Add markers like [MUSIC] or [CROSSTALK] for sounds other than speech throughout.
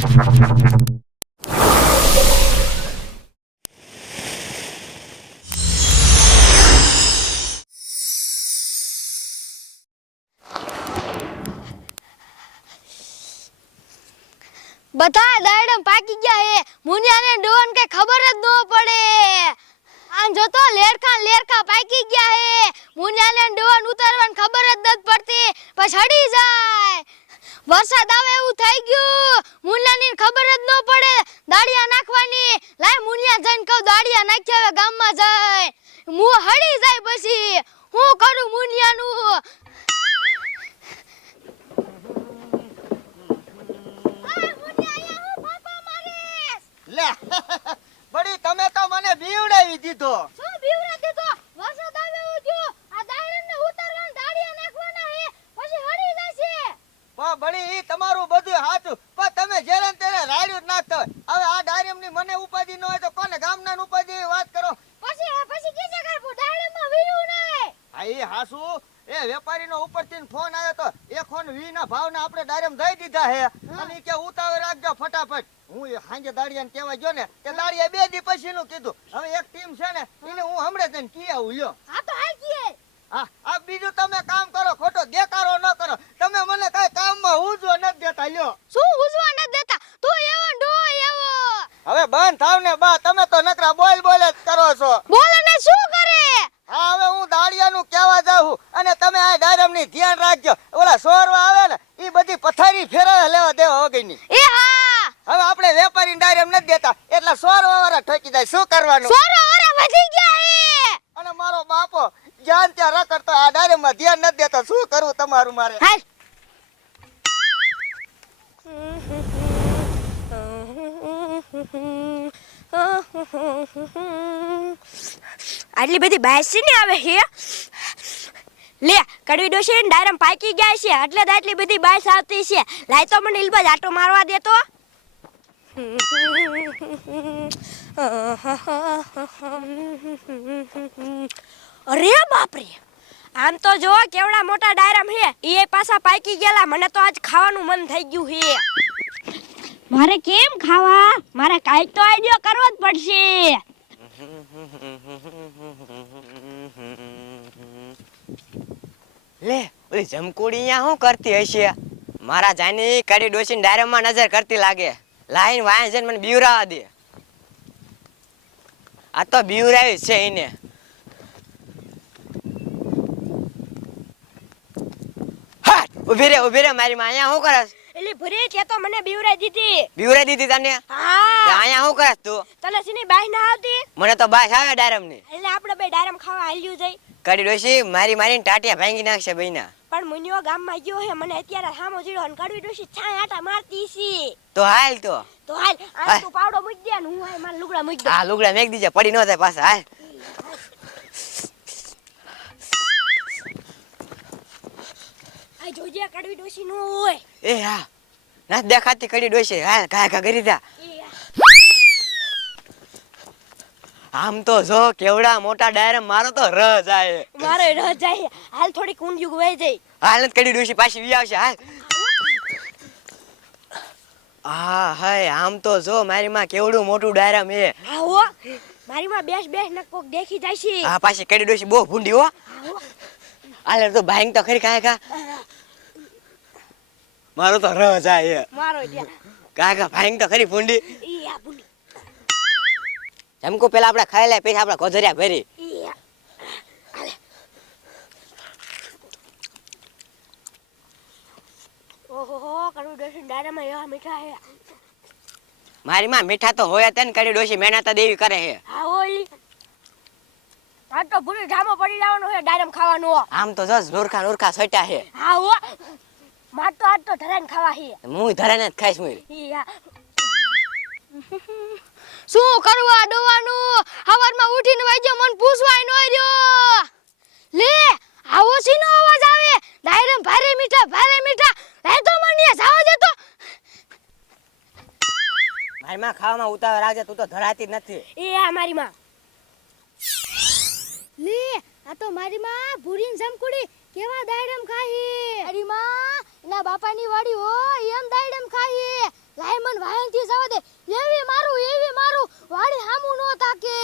બધા દાડમ પાકી ગયા હે. મુનિયાને ડોન કે ખબર જ ન પડે. આમ જોતો લેરખા લેરખા પાકી ગયા હે. મુનિયાને ડોન ઉતારવાની ખબર જ નથી પડતી. પછી હડી જાય. વરસાદ આવે એવું થઈ ગયું. મુનિયાની ખબર જ ન પડે. દાડિયા નાખવાની. લાય મુનિયા જઈને કહું દાડિયા નાખી આવે ગામમાં જાય. હું હળી જાય પછી. હું કરું મુનિયાનું? લે [LAUGHS] બડી તમે તો મને બીવડાવી દીધો વરસાદ આવે એવું થયું આ દાડમને ઉતારવાના દાડિયા નાખવાના હે પછી હરી જશે પણ બડી ઈ તમારું બધું સાચું પણ તમે જ્યારે ને ત્યારે રાડ્યું જ નાખતા હોય હવે આ ડાયરેમની મને ઉપાધિ ન હોય તો કોને ગામના ઉપાધિ એવી વાત કરો પછી પછી કીધે કાપુ દાડમાં વીયું ઈ હાસુ એ વેપારીનો ઉપરથી ફોન આવ્યો તો એ ફોન વીના ભાવના આપણે ડાયરેમ દઈ દીધા હે. અને કે ઉતાવળ રાખજો ફટાફટ. હું એ સાંજે દાડિયાને કહેવા ગયો ને કે દાડિયા બે દી પછીનું કીધું. હવે એક ટીમ છે ને એને હું હમણાં જઈને કી આવું લ્યો. હા તો હાલ કીએ. હા આ બીજું તમે કામ કરો ખોટો દેકારો ન કરો તમે મને કઈ કામમાં ઉજવો નથી દેતા લ્યો શું ઉજવા ન દેતા તું એવો ડો એવો હવે બંધ થાવ ને બા તમે તો નકરા બોલ બોલ જ કરો છો બોલે ને શું કરે હા હવે હું દાડિયાનું કહેવા જાઉં અને તમે આ ડાયરમની ધ્યાન રાખજો ઓલા સોરવા આવે ને એ બધી પથારી ફેરવે લેવા દેવા વગરની એ હા! હવે આપણે વેપારી ડાયરેમ નથી દેતા. એટલે સોરવા વાળા ઠોકી જાય. શું કરવાનું? સોરવા વાળા વધી ગયા હે અને મારો બાપો જ્યાં ત્યાં રખડતો આ ડાયરેમમાં ધ્યાન નથી દેતો. શું કરવું તમારું મારે? હાલ. આટલી બધી બાયસી ને આવે છે લે, કડવી ડોશી ડાયરમ પાકી ગયા છે, એટલે આટલી બધી બાસ આવતી છે. લાય તો મને ઇલબજ આટો મારવા દે તો. અરે બાપરે, આમ તો જો કેવડા મોટા ડાયરમ હે એ પાછા પાકી ગયેલા, મને તો આજ ખાવાનું મન થઈ ગયું હે. મારે કેમ ખાવા? મારે કાંઈક તો આઈડિયો કરવો જ પડશે. લે ઓલી જમકુડી અહીંયા શું કરતી હશે મારા જાની કાઢી ડોસીને ડાયરેમાં નજર કરતી લાગે. લાઈન વાય છે મને બીવરાવા દે. આ તો બીવરાવી છે એને. ઊભી રે ઊભી રે મારી માં. અહીંયા શું કરસ એટલે ભૂરી તે તો મને બીવરાઈ દીધી. બીવરાઈ દીધી તને? હા. અહીંયા શું કરસ તું? તને સીની બાઈ ના આવતી? મને તો બાસ આવે ડાયરેમની એટલે આપણે બે ડાયરમ ખાવા હાલ્યું જઈ કડી ડોસી મારી મારીને ટાટિયા ભાંગી નાખશે બઈના પણ મુનિયો ગામમાં ગયો હે મને અત્યારે સામો જીડો અને કડવી ડોશી છાય આટા મારતી છી. તો હાલ તો. તો હાલ આ તું પાવડો મૂક દે ને હું હાલ માર લુગડા મૂક દે આ લુગડા મેક દીજે પડી ન જાય પાછા હાલ. આ જોજે કડવી ડોશી નો હોય. એ હા ના દેખાતી કડી ડોસી હાલ કા કા કરી દા એ આમ તો જો કેવડા મોટા ડાયરેમ મારો તો ર જાય. મારે ર જાય. હાલ થોડીક ઊંધિયું વહી જાય હાલ જ કડી ડોશી પાછી વી આવશે હાલ. હા હાય આમ તો જો મારી માં કેવડું મોટું ડાયરમ હે આવો મારી માં બેસ બેસ ને કોક દેખી જાય છે. આ પાછી કડી ડોશી બહુ ભૂંડી હો. હાલ તો ભાંગ તો ખરી કાય કા મારો તો ર જાય. મારો કાકા ભાંગ તો ખરી ભૂંડી. ઈ આ બુની જમકો પેલા આપણે ખાઈ લે પછી આપણે ગોધરિયા ભરી. હે મારી માં મીઠા તો હોય તેને કડી ડોશી મહેનત દેવી કરે છે. હા ઓલી આ તો ભૂલી ઢામો પડી જવાનો હે ડાયરામ ખાવાનું. આમ તો જસ નુરખા નુરખા સટ્યા છે. હા હો. માર તો આજ તો ધરાઈને ખાવા હે હું ધરાને જ ખાઈશ મુઈ. શું કરવા દોવાનું? હવારમાં ઉઠીને વાગ્યો મન પૂછવાય નો રહ્યો. લે આવો સીનો અવાજ આવે? ડાયરે ભારે મીઠા ભારે મીઠા. લે તો મને જાવા દે તો. મારી માં ખાવામાં ઉતાવળ રાખજે તું તો ધરાતી જ નથી. એ આ મારી માં. લે આ તો મારી માં ભૂરીન જમકુડી. કેવા દાયડમ ખાહી? અરી માં એના બાપાની વાડી હો એમ દાયડમ ખાહી. લાય મન વાયનથી જવા દે. એવી મારું એવી મારું. વાડી હામું નો તાકે.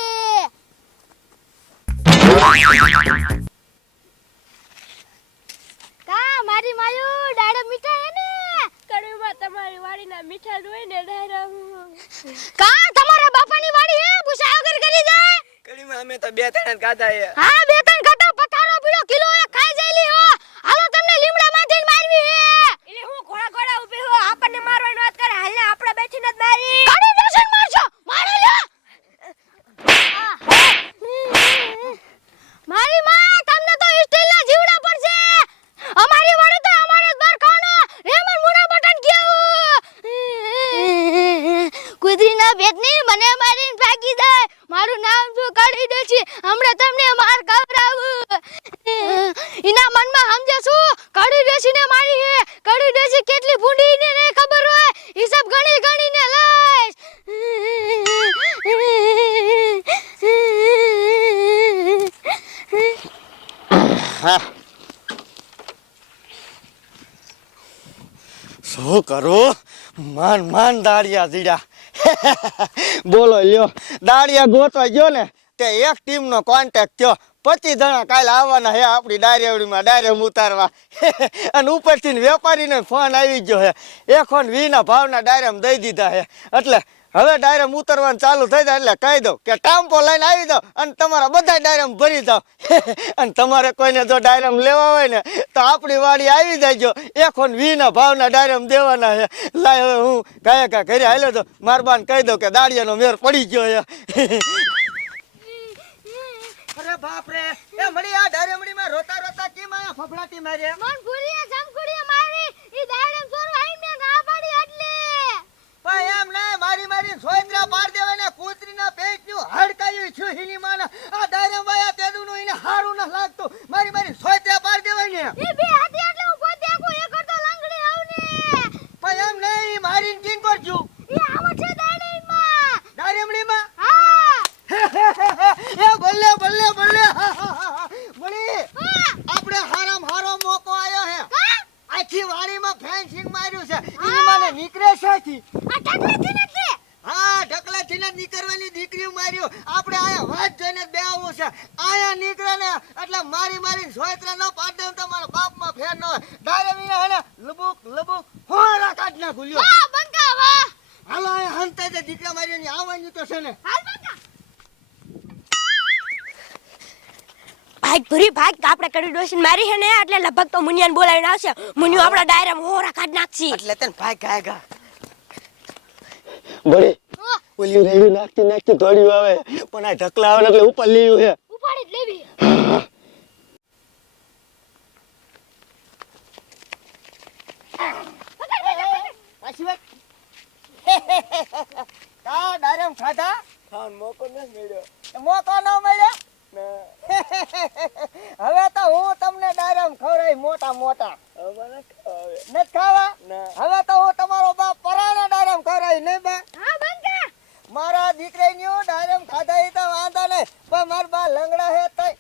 કા મારી માયુ ડાડે મીઠા હે ને? કડીમાં તમારી વાડીના મીઠા હોય ને ડાયરા કા તમારા બાપાની વાડી હે? પૂછા વગર કરી જાય? કડીમાં અમે તો બે ત્રણ ખાધા છે હા બે ત્રણ ઘટા પથારો પીળો કિલો એ ખાઈ જાયલી હો હાલો તમને લીમડા માંથી મારવી હે એટલે હું ઘોડા ઘોડા ઊભી હો આપણને મારવાની વાત કરે હાલને આપણે બેઠીને જ મારી કાઢી દર્શન મારશો મારો લ્યો મારી માં તમને તો સ્ટીલના જીવડા પડશે અમારી વાડી તો અમારે જ બાર ખાવાનો રેમન મુના બટન કેવું કુદરીના ભેટની મને મારીને ભાગી જાય મારું નામ શું કાઢી દે છે હમણાં તમને માર ખવડાવું એના મનમાં સમજે શું કાઢી દેશીને મારી હે કાઢી દેશી કેટલી ભૂંડી ને નહીં ખબર હોય હિસાબ ગણી ગણીને લઈશ હા. શું કરું? માન માન દાળિયા જીડા. [LAUGHS] બોલો, લ્યો. દાળિયા ગોતવા ગયો ને, તે એક ટીમનો કોન્ટેક્ટ થયો. પચીસ જણા કાલે આવવાના હે આપણી ડાયરેવડીમાં ડાયરેમ ઉતારવા. [LAUGHS] અને ઉપરથી વેપારીને ફોન આવી ગયો હે. ફોન વીના ભાવના ડાયરેમ દઈ દીધા હે. એટલે હવે ડાયરેમ ઉતરવાનું ચાલુ થઈ જાય એટલે કહી દઉં કે ટામ્પો લઈને આવી જાઓ અને તમારા બધા ડાયરેમ ભરી દો [LAUGHS] અને તમારે કોઈને જો ડાયરેમ લેવા હોય ને તો આપણી વાડી આવી જાયજો. એક વીના ભાવના ડાયરેમ દેવાના છે. લાય હવે હું કાંઈ કાંઈ ઘરે હાલ્યો તો મારબાન કહી દઉં કે દાડિયાનો મેર પડી ગયો છે. અરે બાપ રે એ મળી આ ડાયરેમડીમાં રોતા રોતા કેમ આયા ફફડાટી મારે મન ભૂલી જમકુડીએ મારી ઈ દાડમ ચોરું આઈ મે ના પાડી એટલે પણ એમ નહીં મારી મારી સોયત્રા પાર દેવાય ને કૂતરીના પેટનું છું હિની માના. આ ડાયરેમ વાયા તેદુનું એને હારું ન લાગતું. મારી મારી સોયત્રા પાર દેવાય ને. એ બે હાથી એટલે હું પોતે આખો એ કરતો લંગડી આવને પણ એમ નહીં મારીને કિંગ કરજો. એ આવો છે દાડમમાં માં હા. એ બલ્લે બલ્લે બલ્લે મળી આપણે હારામ હારો મોકો આયો હે. આખી વાડીમાં ફેન્સિંગ માર્યું છે. ઈ મને નીકળે છે થી આ ઠકડતી નથી હા ઢકલાથી ને નીકળવાની દીકરી આપણે આયા વાત જોઈને જ બેહવું છે. આયા નીકળે ને એટલે મારી મારી સોયત્રા ન પાડ દે તો મારા બાપમાં ફેર ન હોય. ડાયરે મીને હેને લબુક લબુક હોરા કાઢ ના ભૂલ્યો. વાહ બંકા વાહ! હાલો આયા હંતે જે દીકરા માર્યો ને આવવાની તો છે ને. હાલ બંકા. ભાગ ભરી ભાગ આપણે કડી ડોસીને મારી હે ને એટલે લગભગ તો મુનિયાને બોલાવીને આવશે. મુનિયો આપણા ડાયરામાં હોરા કાઢ નાખશે. એટલે તને ભાગ ગાયગા બળે હા, ઓલી રેડી નાખતી નાખતી દોડ્યું આવે. પણ આ ઢકલા આવે એટલે ઉપર લીયું છે. ઉપાડી જ લેવી. પાછી વાત. ડાયરેમ ખાધા? ખાન મોકો ન મળ્યો. મોકો ન મળ્યો? હવે તો હું તમને ડાયરામ ખવડાવી મોટા મોટા. નથી ખાવા હવે તો હું તમારો બાપ પરાણે ડાયરામ ખવડાવી નહીં બા? મારા દીકરીનું ડાયરેમ ખાધા એ તો વાંધા નહીં પણ મારા બા લંગડા હે તઈ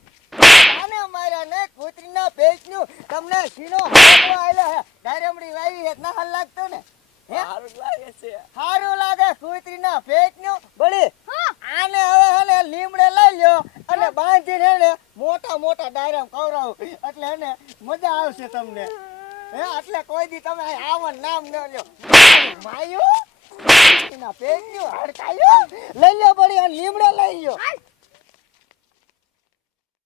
આને મારા ને કૂતરીના પેચનું તમને સીનો હાથો આયલો હે. ડાયરેમડી વાવી હે ના હાલ લાગતો ને? હે? હારું લાગે છે. હારું લાગે કૂતરીના પેચનું બળી આને હવે હે લીમડે લઈ લ્યો અને બાંધીને ને મોટા મોટા ડાયરેમ કવરાવ એટલે હે ને મજા આવશે તમને. હે એટલે કોઈ દી તમે આવન નામ ન લ્યો. માયું? એના પેટનું હડકાયું લઈ લો પડી લીમડો લઈ લ્યો.